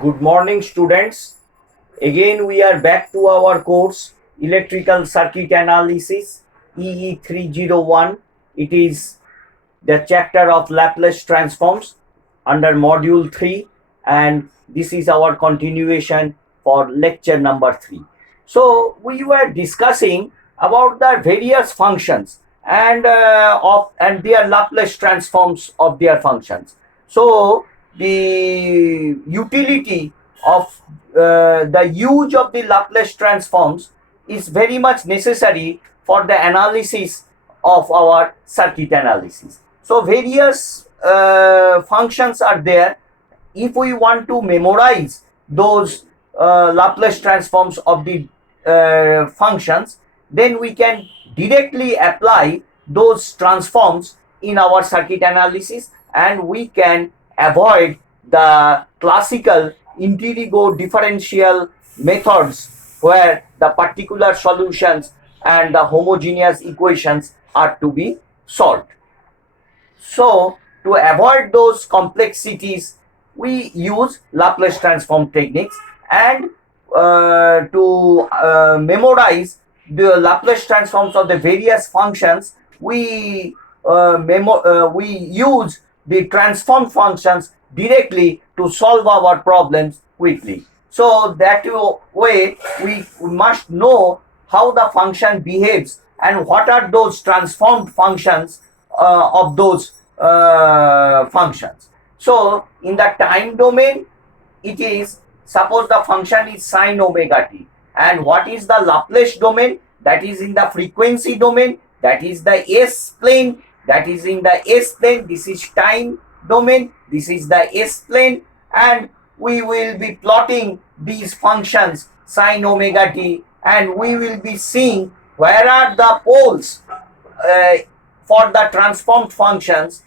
Good morning, students. Again, we are back to our course Electrical Circuit Analysis EE301. It is the chapter of Laplace Transforms under Module 3, and this is our continuation for lecture number 3. So, we were discussing about the various functions and their Laplace transforms of their functions. So, the utility of the use of the Laplace transforms is very much necessary for the analysis of our circuit analysis. So various functions are there. If we want to memorize those Laplace transforms of the functions, then we can directly apply those transforms in our circuit analysis, and we can avoid the classical integral differential methods where the particular solutions and the homogeneous equations are to be solved. So, to avoid those complexities, we use Laplace transform techniques, and to memorize the Laplace transforms of the various functions, we use the transform functions directly to solve our problems quickly. So that way we must know how the function behaves and what are those transformed functions of those functions. So in the time domain, it is, suppose the function is sine omega t, and what is the Laplace domain? That is in the frequency domain, that is the S plane, that is in the S plane. This is time domain, this is the S plane, and we will be plotting these functions sine omega t, and we will be seeing where are the poles for the transformed functions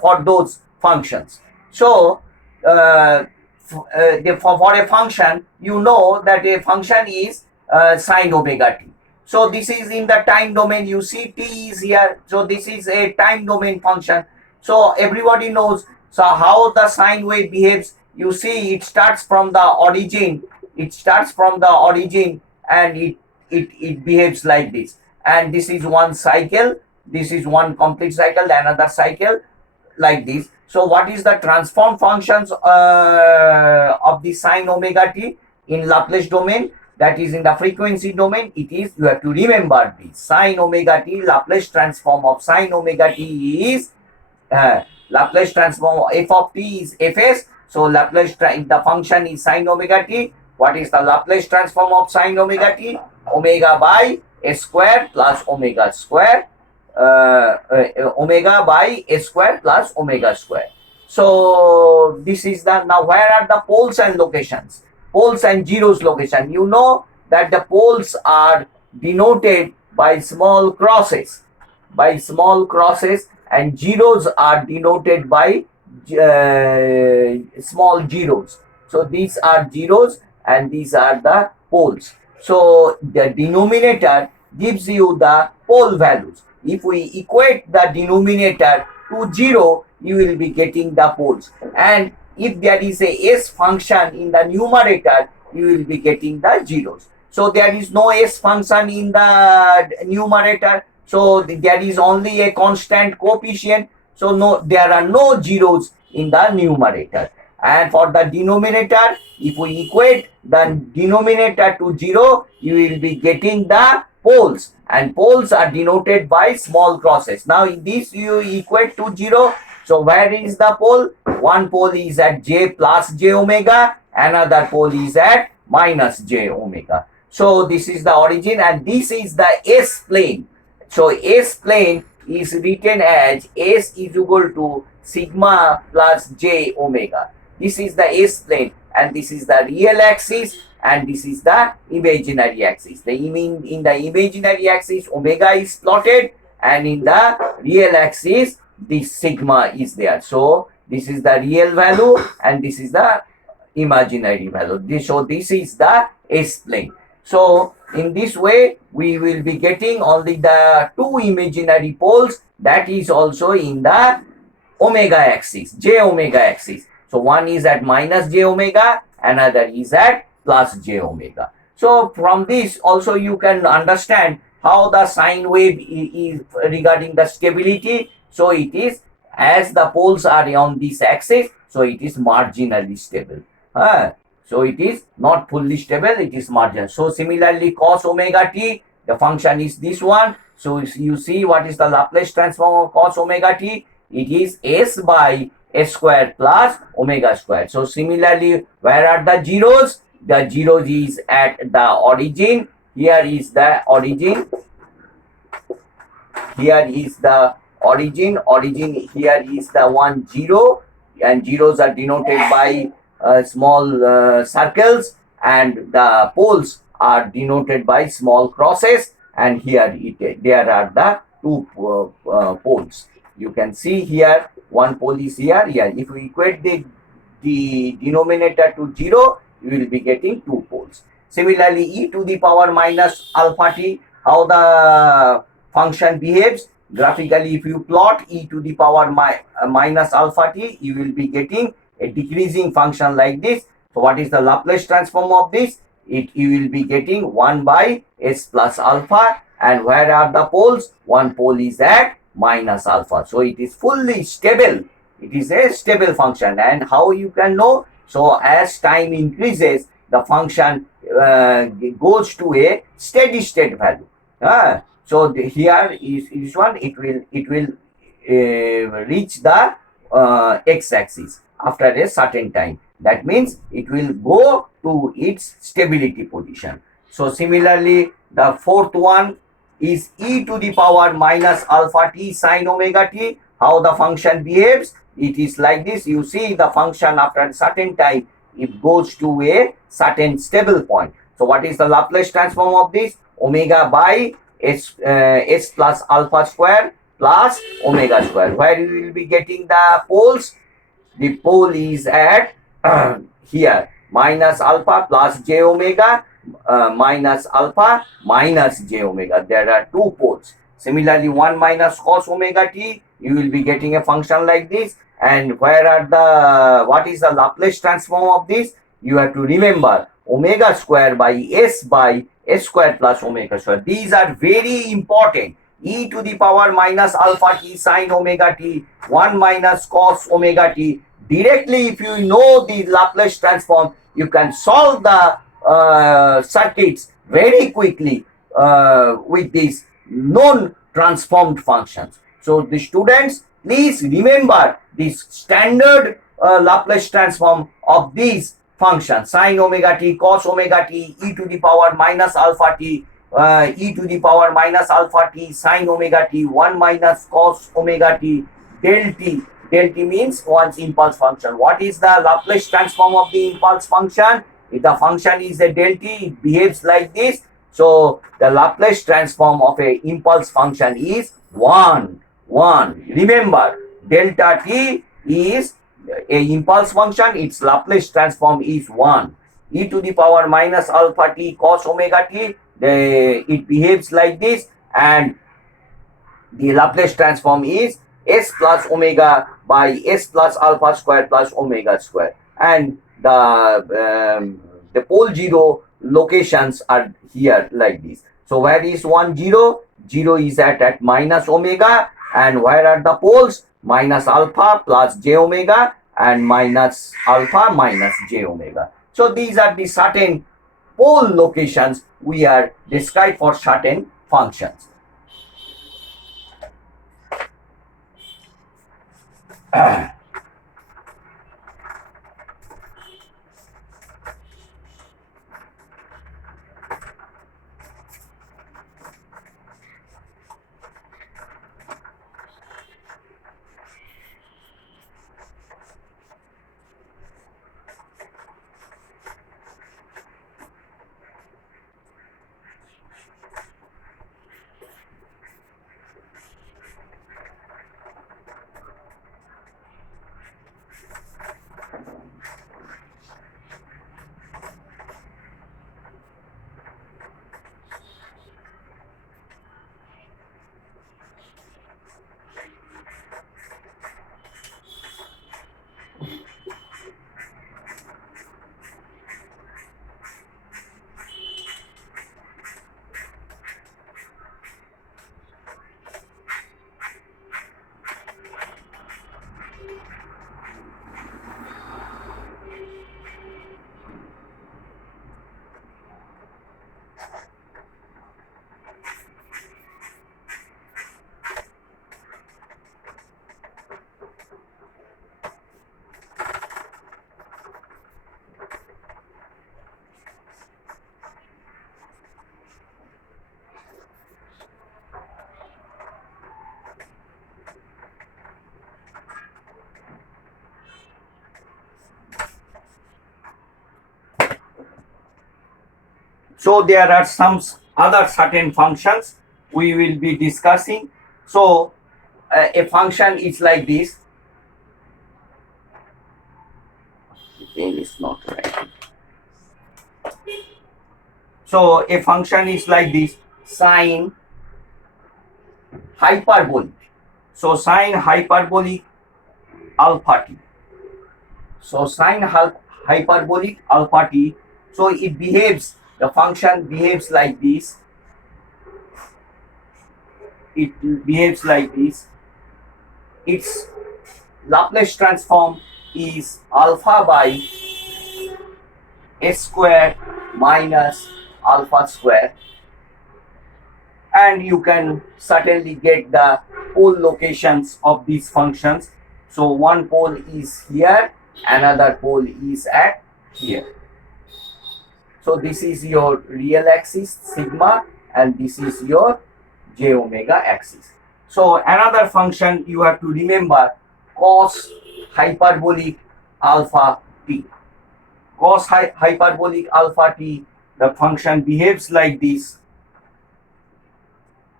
for those functions. So for a function, you know that a function is sine omega t. So this is in the time domain. You see t is here, so this is a time domain function. So everybody knows so how the sine wave behaves. You see it starts from the origin. It starts from the origin, and it behaves like this. And this is one cycle. This is one complete cycle. Another cycle like this. So what is the transform functions of the sine omega t in Laplace domain? That is in the frequency domain. It is, you have to remember this, sine omega t, Laplace transform of sine omega t is Laplace transform of f of t is fs. So Laplace, if the function is sine omega t, what is the Laplace transform of sine omega t? Omega by s square plus omega square. Omega by s square plus omega square. So this is the, now where are the poles and locations? Poles and zeros location. You know that the poles are denoted by small crosses, and zeros are denoted by small zeros. So these are zeros and these are the poles. So the denominator gives you the pole values. If we equate the denominator to 0, you will be getting the poles. And if there is a s function in the numerator, you will be getting the zeros. So there is no s function in the numerator. So there is only a constant coefficient. So no, there are no zeros in the numerator. And for the denominator, if we equate the denominator to 0, you will be getting the poles, and poles are denoted by small crosses. Now in this you equate to 0. So where is the pole? One pole is at j plus j omega, another pole is at minus j omega. So this is the origin, and this is the S plane. So S plane is written as S is equal to sigma plus j omega. This is the S plane, and this is the real axis, and this is the imaginary axis. In the imaginary axis, omega is plotted, and in the real axis, this sigma is there. So this is the real value, and this is the imaginary value. So this is the S plane. So in this way, we will be getting only the two imaginary poles. That is also in the omega axis, j omega axis. So one is at minus j omega, another is at plus j omega. So from this also you can understand how the sine wave is regarding the stability. So it is, as the poles are on this axis, so it is marginally stable. So it is not fully stable, it is marginal. So similarly cos omega t, the function is this one. So you see what is the Laplace transform of cos omega t? It is s by s square plus omega square. So similarly, where are the zeros? The zeros is at the origin. Here is the origin. Here is the origin. Origin here is the 1 0, and zeros are denoted by small circles, and the poles are denoted by small crosses. And here there are the two poles. You can see here one pole is here. Here, if we equate the denominator to 0, you will be getting two poles. Similarly, e to the power minus alpha t, how the function behaves graphically. If you plot e to the power minus alpha t, you will be getting a decreasing function like this. So what is the Laplace transform of this? You will be getting 1 by s plus alpha, and where are the poles? One pole is at minus alpha. So it is fully stable. It is a stable function. And how you can know? So as time increases, the function goes to a steady state value. So here is this one. It will reach the x-axis after a certain time. That means it will go to its stability position. So similarly, the fourth one is e to the power minus alpha t sine omega t. How the function behaves? It is like this. You see the function after a certain time, it goes to a certain stable point. So what is the Laplace transform of this? Omega by s plus alpha square plus omega square. Where you will be getting the poles? The pole is at here, minus alpha plus j omega, minus alpha minus j omega. There are two poles. Similarly, 1 minus cos omega t, you will be getting a function like this. And where are the, what is the Laplace transform of this? You have to remember omega square by s square plus omega square. These are very important. E to the power minus alpha t sine omega t, 1 minus cos omega t. Directly, if you know the Laplace transform, you can solve the circuits very quickly with these known transformed functions. So the students, please remember this standard Laplace transform of these functions: sine omega t, cos omega t, e to the power minus alpha t, e to the power minus alpha t, sine omega t, 1 minus cos omega t, del t. Del t means one's impulse function. What is the Laplace transform of the impulse function? If the function is a del t, it behaves like this. So the Laplace transform of a impulse function is 1. Remember, delta t is a impulse function. Its Laplace transform is 1. E to the power minus alpha t cos omega t, it behaves like this, and the Laplace transform is s plus omega by s plus alpha square plus omega square. And the pole 0 locations are here like this. So where is 1 0? 0 is at minus omega. And where are the poles? Minus alpha plus j omega and minus alpha minus j omega. So these are the certain pole locations we are described for certain functions. So there are some other certain functions we will be discussing. So a function is like this. Pen is not right. So a function is like this: sine hyperbolic. So sine hyperbolic alpha t. So sine hyperbolic alpha t. So it behaves, the function behaves like this. It behaves like this. Its Laplace transform is alpha by s square minus alpha square, and you can certainly get the pole locations of these functions. So one pole is here, another pole is at here. So this is your real axis sigma, and this is your j omega axis. So another function you have to remember, cos hyperbolic alpha t. Cos hyperbolic alpha t, the function behaves like this.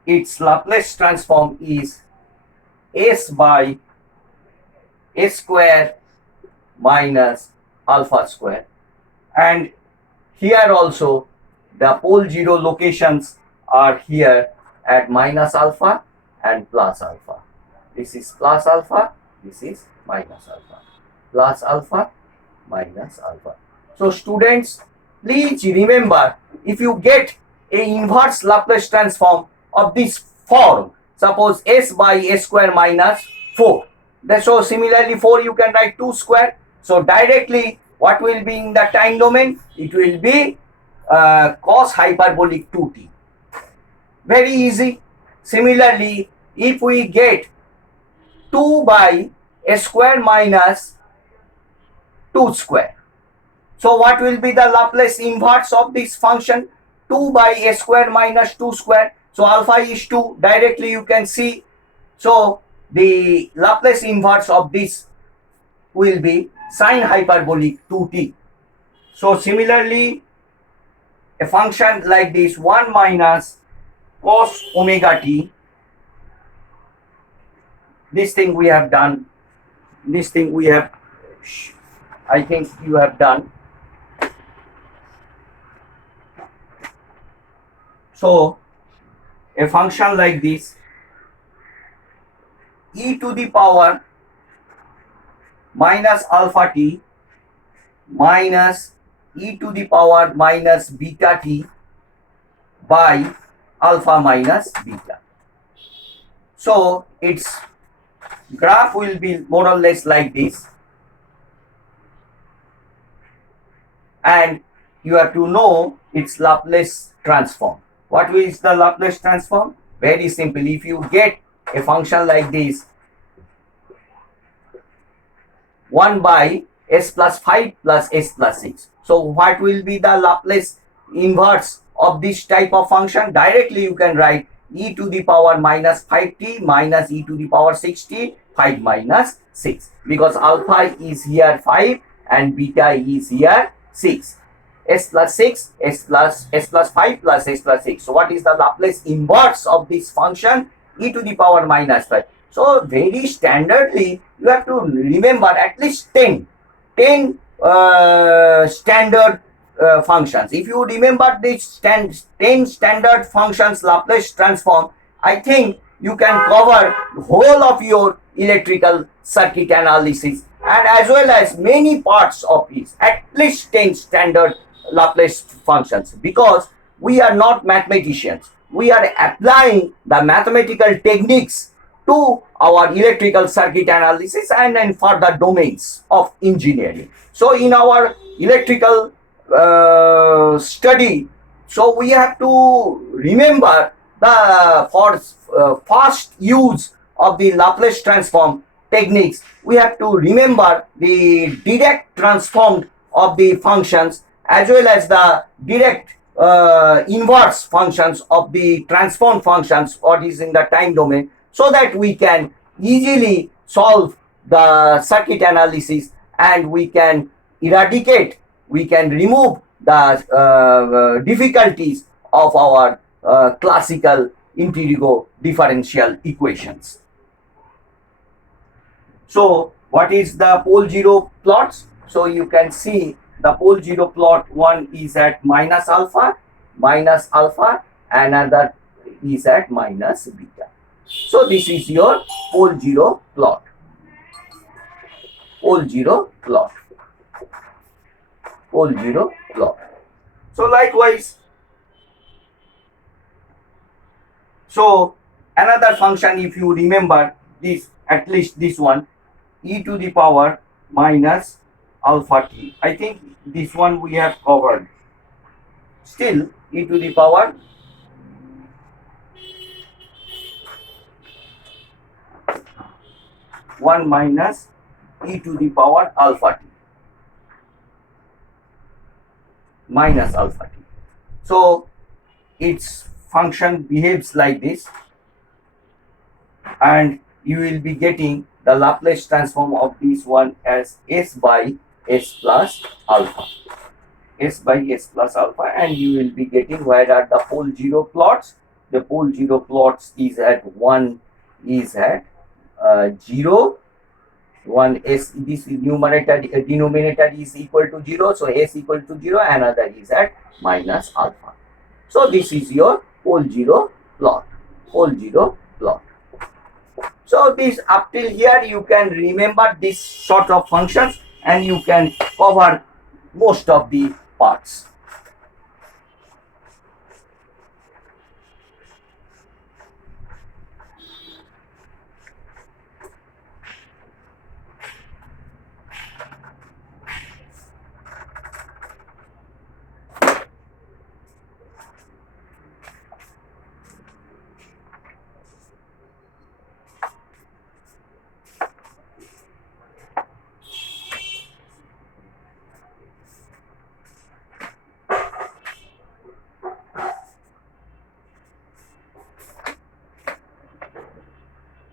Its Laplace transform is s by s square minus alpha square, and here also the pole zero locations are here at minus alpha and plus alpha. This is plus alpha, this is minus alpha. Plus alpha, minus alpha. So students, please remember, if you get a inverse Laplace transform of this form, suppose s by s square minus 4. So similarly 4 you can write 2 square. So directly what will be in the time domain? It will be cos hyperbolic 2t. Very easy. Similarly, if we get 2 by s square minus 2 square. So what will be the Laplace inverse of this function? 2 by s square minus 2 square. So alpha is 2. Directly you can see. So the Laplace inverse of this will be sine hyperbolic 2t. So similarly, a function like this, 1 minus cos omega t. This thing we have done. This thing we have, I think you have done. So a function like this, e to the power minus alpha t minus e to the power minus beta t by alpha minus beta. So its graph will be more or less like this, and you have to know its Laplace transform. What is the Laplace transform? Very simple. If you get a function like this, 1 by s plus 5 plus s plus 6. So what will be the Laplace inverse of this type of function? Directly you can write e to the power minus 5t minus e to the power 6t, 5 minus 6, because alpha is here 5 and beta is here 6. S plus 6, s plus 5 plus s plus 6. So what is the Laplace inverse of this function? E to the power minus 5. So very standardly you have to remember at least 10 standard functions. If you remember these 10 standard functions Laplace transform, I think you can cover whole of your electrical circuit analysis, and as well as many parts of it, at least 10 standard Laplace functions, because we are not mathematicians. We are applying the mathematical techniques to our electrical circuit analysis and then further domains of engineering. So in our electrical study, so we have to remember the fast use of the Laplace transform techniques. We have to remember the direct transform of the functions, as well as the direct inverse functions of the transform functions, what is in the time domain, so that we can easily solve the circuit analysis, and we can eradicate, we can remove the difficulties of our classical empirical differential equations. So what is the pole zero plots? So you can see the pole zero plot, one is at minus alpha, another is at minus beta. So this is your pole zero plot. Pole zero plot. Pole zero plot. So likewise, so another function, if you remember this, at least this one, e to the power minus alpha t. I think this one we have covered. Still, e to the power one minus e to the power alpha t minus alpha t. So its function behaves like this, and you will be getting the Laplace transform of this one as s by s plus alpha. S by s plus alpha, and you will be getting where are the pole zero plots. The pole zero plots is at 1 is at 0, 1 s, this numerator denominator is equal to 0, so s equal to 0, another is at minus alpha. So this is your pole zero plot. Pole zero plot. So this up till here you can remember this sort of functions, and you can cover most of the parts.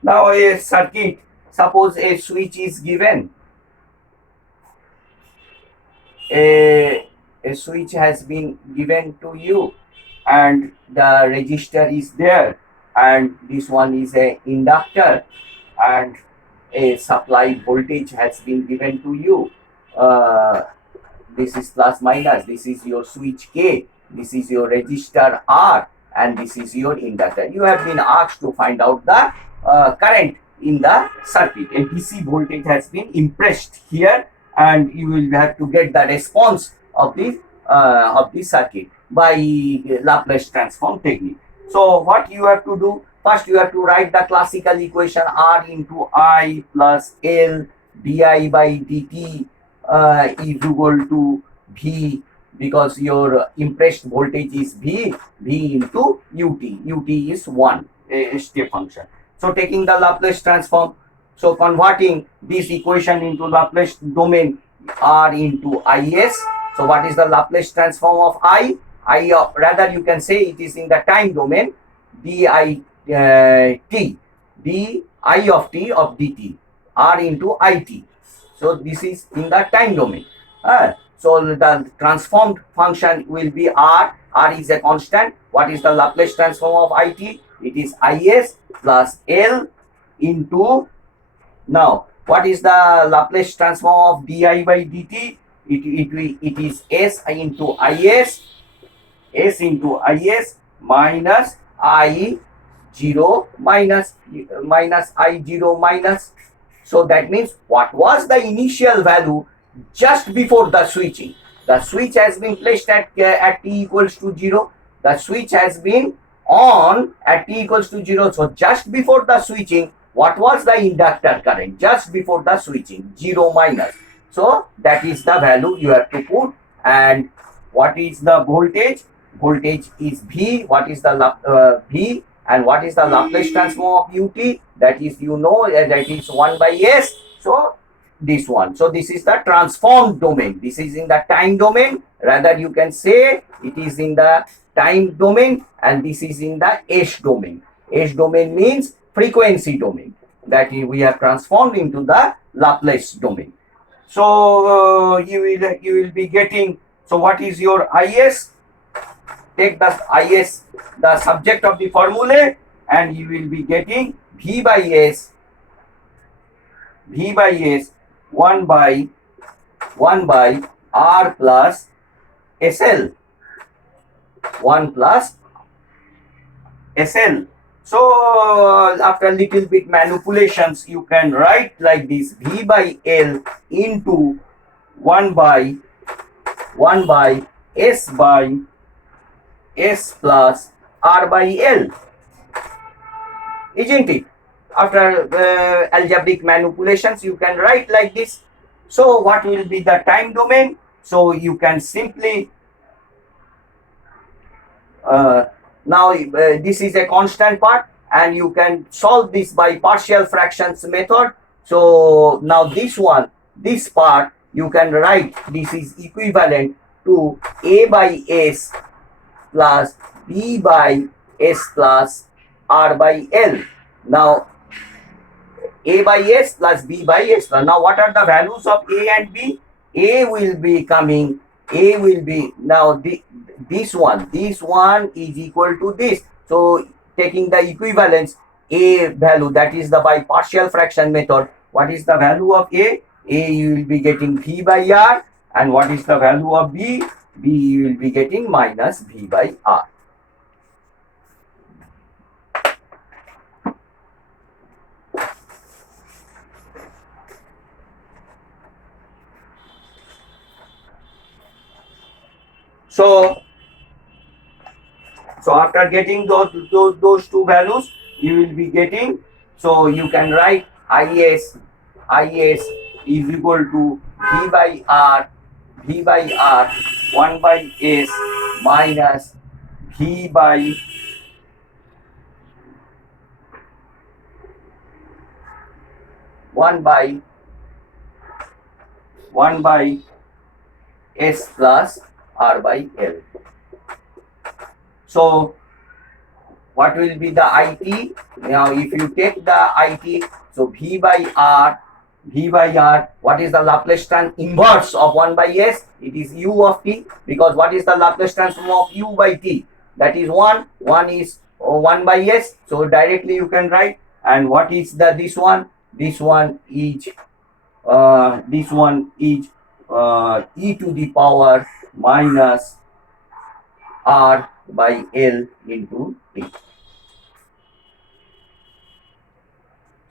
Now a circuit, suppose a switch is given, a switch has been given to you, and the resistor is there, and this one is a inductor, and a supply voltage has been given to you. This is plus minus, this is your switch K, this is your resistor R, and this is your inductor. You have been asked to find out the current in the circuit. A DC voltage has been impressed here, and you will have to get the response of the circuit by Laplace transform technique. So what you have to do, first you have to write the classical equation R into I plus L di by dt is equal to V, because your impressed voltage is V into ut is 1, a step function. So taking the Laplace transform, so converting this equation into Laplace domain, R into Is. So what is the Laplace transform of I? Rather you can say it is in the time domain, di of t of dt, R into it. So this is in the time domain. So the transformed function will be R. R is a constant. What is the Laplace transform of it? It is Is plus L into, now what is the Laplace transform of di by dt? It is S into Is minus I0 minus I0 minus. So that means what was the initial value just before the switching? The switch has been placed at t equals to 0. The switch has been on at t equals to 0. So just before the switching, what was the inductor current? Just before the switching, 0 minus. So that is the value you have to put. And what is the voltage? Voltage is V. What is the V? And what is the Laplace transform of ut? That is, you know, that is 1 by s. So this one. So this is the transformed domain. This is in the time domain. Rather you can say it is in the time domain, and this is in the S domain. S domain means frequency domain, that we have transformed into the Laplace domain. So you will be getting, So what is your is? Take the is, the subject of the formula, and you will be getting v by s 1 by r plus sl, 1 plus sl. So after little bit manipulations, you can write like this: v by l into 1 by s plus r by l, isn't it? After algebraic manipulations, you can write like this. So what will be the time domain? So you can simply now this is a constant part, and you can solve this by partial fractions method. So now this part you can write, this is equivalent to a by s plus b by s plus r by l. Now a by s plus b by s. Now what are the values of a and b? A will be now this one is equal to this. So taking the equivalence, a value, that is the by partial fraction method. What is the value of a? A you will be getting v by r, and what is the value of b? B you will be getting minus v by r. So after getting those two values, you will be getting, so you can write is is equal to v by r 1 by s minus v by 1 by s plus r by l. So what will be the IT? Now if you take the IT, so v by r, what is the Laplace transform inverse of 1 by s? It is u of t, because what is the Laplace transform of u by t? That is 1 is 1 by s, so directly you can write. And what is the this one is e to the power minus r by l into t.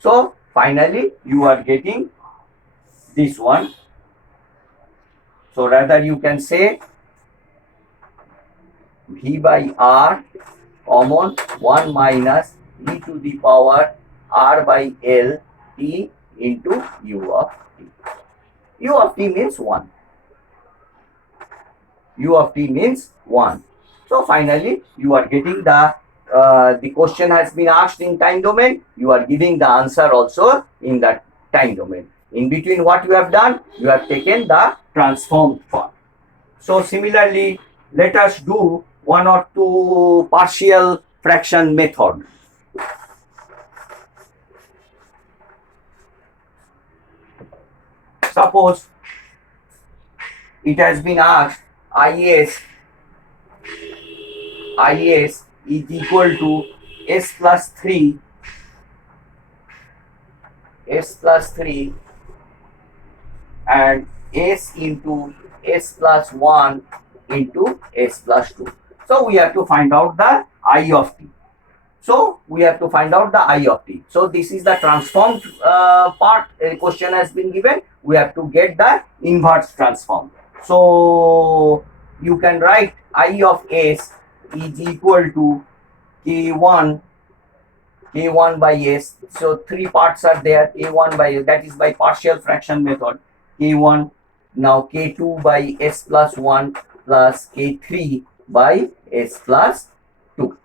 So finally you are getting this one. So rather you can say v by r common 1 minus e to the power r by l t into u of t. U of t means 1. U of t means 1. So finally you are getting the question has been asked in time domain, you are giving the answer also in that time domain. In between what you have done, you have taken the transformed form. So similarly, let us do one or two partial fraction method. Suppose it has been asked is is equal to s plus 3 and s into s plus 1 into s plus 2. So we have to find out the I of t. So we have to find out the I of t. So this is the transformed part. A question has been given. We have to get the inverse transform. So you can write I of s is equal to k1 by s. So three parts are there. k1 by s, that is by partial fraction method. k1, now k2 by s plus 1 plus k3 by s plus 2.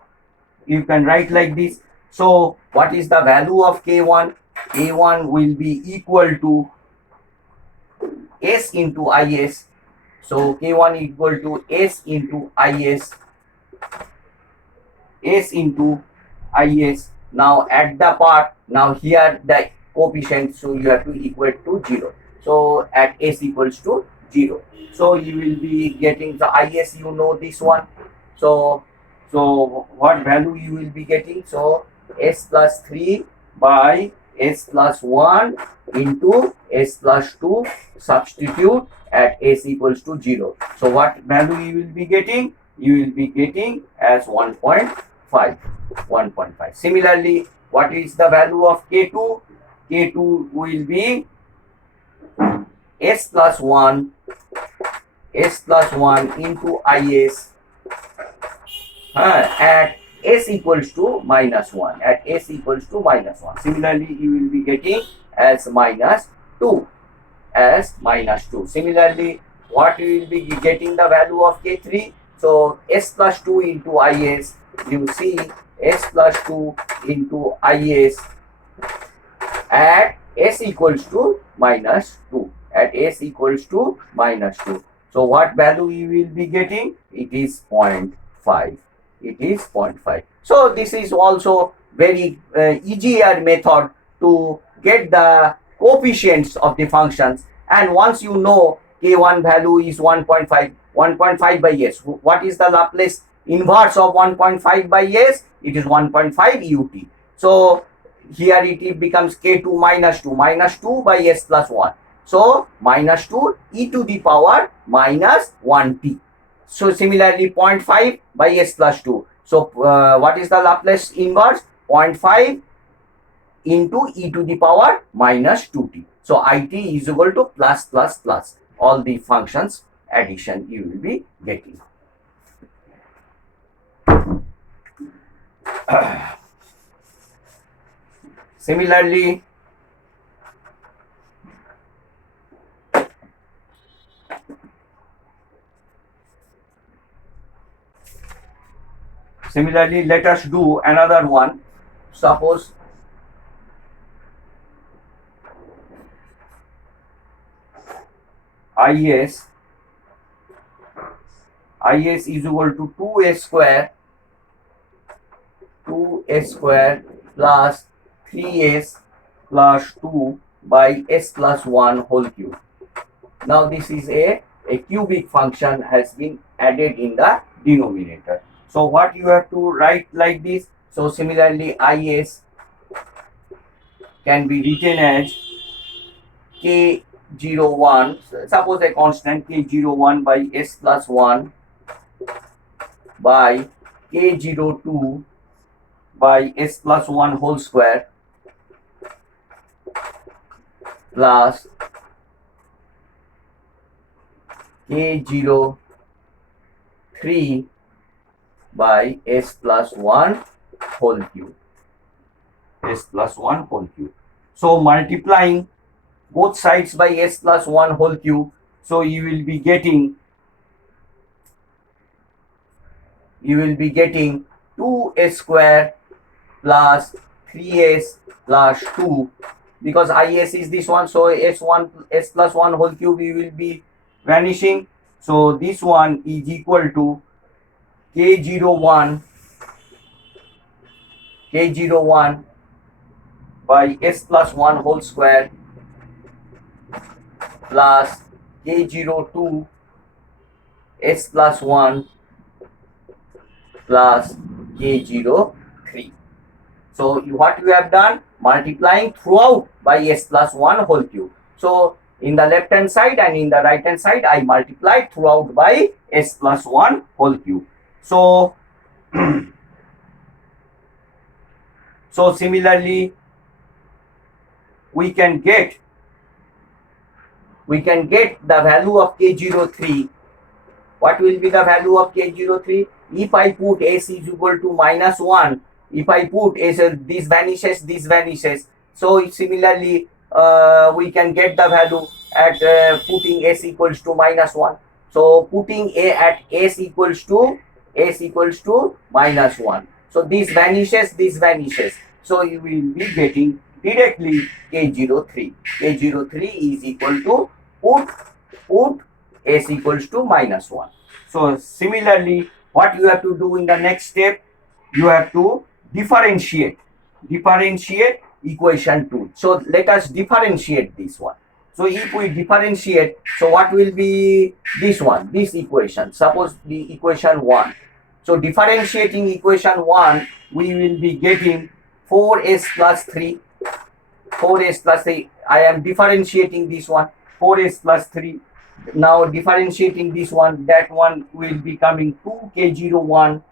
You can write like this. So what is the value of k1? k1 will be equal to s into is. So k1 equal to s into is. Now at the part, now here the coefficient, so you have to equal to 0. So at s equals to 0. So you will be getting the IS, you know this one. So what value you will be getting? So S plus 3 by S plus 1 into S plus 2, substitute at S equals to 0. So what value you will be getting? You will be getting as 1.5. 1.5. Similarly, what is the value of K2? K2 will be S plus 1 into IS at S equals to minus 1. At S equals to minus 1. Similarly, you will be getting as minus 2. As minus 2. Similarly, what you will be getting the value of K3? So S plus 2 into IS, you see S plus 2 into IS at S equals to minus 2. At S equals to minus 2. So what value you will be getting? It is 0.5. It is 0.5. So this is also very easier method to get the coefficients of the functions. And once you know K1 value is 1.5, 1.5 by S. What is the Laplace inverse of 1.5 by S? It is 1.5 ut. So here it becomes K2 minus 2 by S plus 1. So minus 2 e to the power minus 1t. So similarly 0.5 by S plus 2. So what is the Laplace inverse? 0.5 into e to the power minus 2t. So it is equal to plus plus plus. All the functions addition you will be getting. Similarly, let us do another one. Suppose IS is equal to 2s square plus 3s plus 2 by s plus 1 whole cube. Now this is a cubic function has been added in the denominator. So what you have to write like this? So similarly IS can be written as K01, suppose a constant K01 by S plus 1 by K02 by S plus 1 whole square plus K03 by S plus 1 whole cube. S plus 1 whole cube. So multiplying both sides by S plus 1 whole cube. So you will be getting 2s square plus 3s plus 2, because IS is this one, so S plus 1 whole cube you will be vanishing. So this one is equal to K01 by S plus 1 whole square plus K02 S plus 1 plus K03. So what you have done? Multiplying throughout by S plus 1 whole cube. So in the left hand side and in the right hand side, I multiplied throughout by S plus 1 whole cube. So similarly we can get the value of K03. What will be the value of K03? If I put S is equal to minus 1, if I put S, this vanishes. So similarly, we can get the value at putting S equals to minus 1. So putting A at S equals to minus 1. So this vanishes. So you will be getting directly K03. K03 is equal to put S equals to minus 1. So similarly, what you have to do in the next step, you have to differentiate equation 2. So let us differentiate this one. So if we differentiate, so what will be this one, this equation? Suppose the equation 1. So differentiating equation 1, we will be getting 4s plus 3. 4s plus 3. I am differentiating this one, 4s plus 3. Now differentiating this one, that one will be coming 2k01,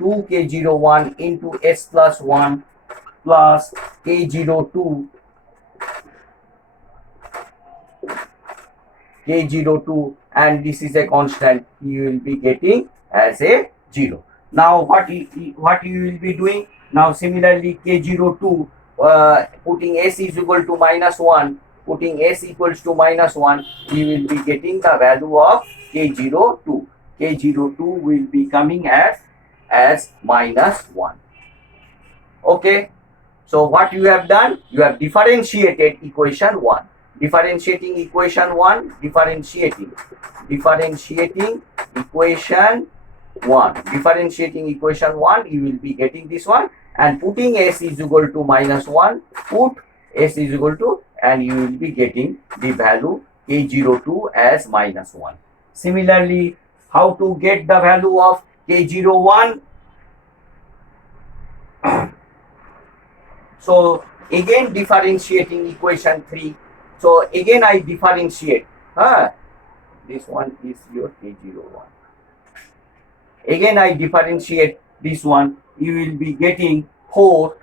2k01 into s plus 1 plus k02, k02, and this is a constant, you will be getting as a 0. Now what you will be doing, now similarly k02, putting s is equal to minus 1, putting s equals to minus 1, we will be getting the value of k02. K02 will be coming as minus 1. Okay, so what you have done, you have differentiated equation 1. Differentiating equation 1, differentiating equation 1. Differentiating equation 1, you will be getting this one, and putting s is equal to minus 1, put s is equal to, and you will be getting the value k02 as minus 1. Similarly, how to get the value of k01? So again differentiating equation 3. So again I differentiate. This one is your k01. Again I differentiate this one. You will be getting 4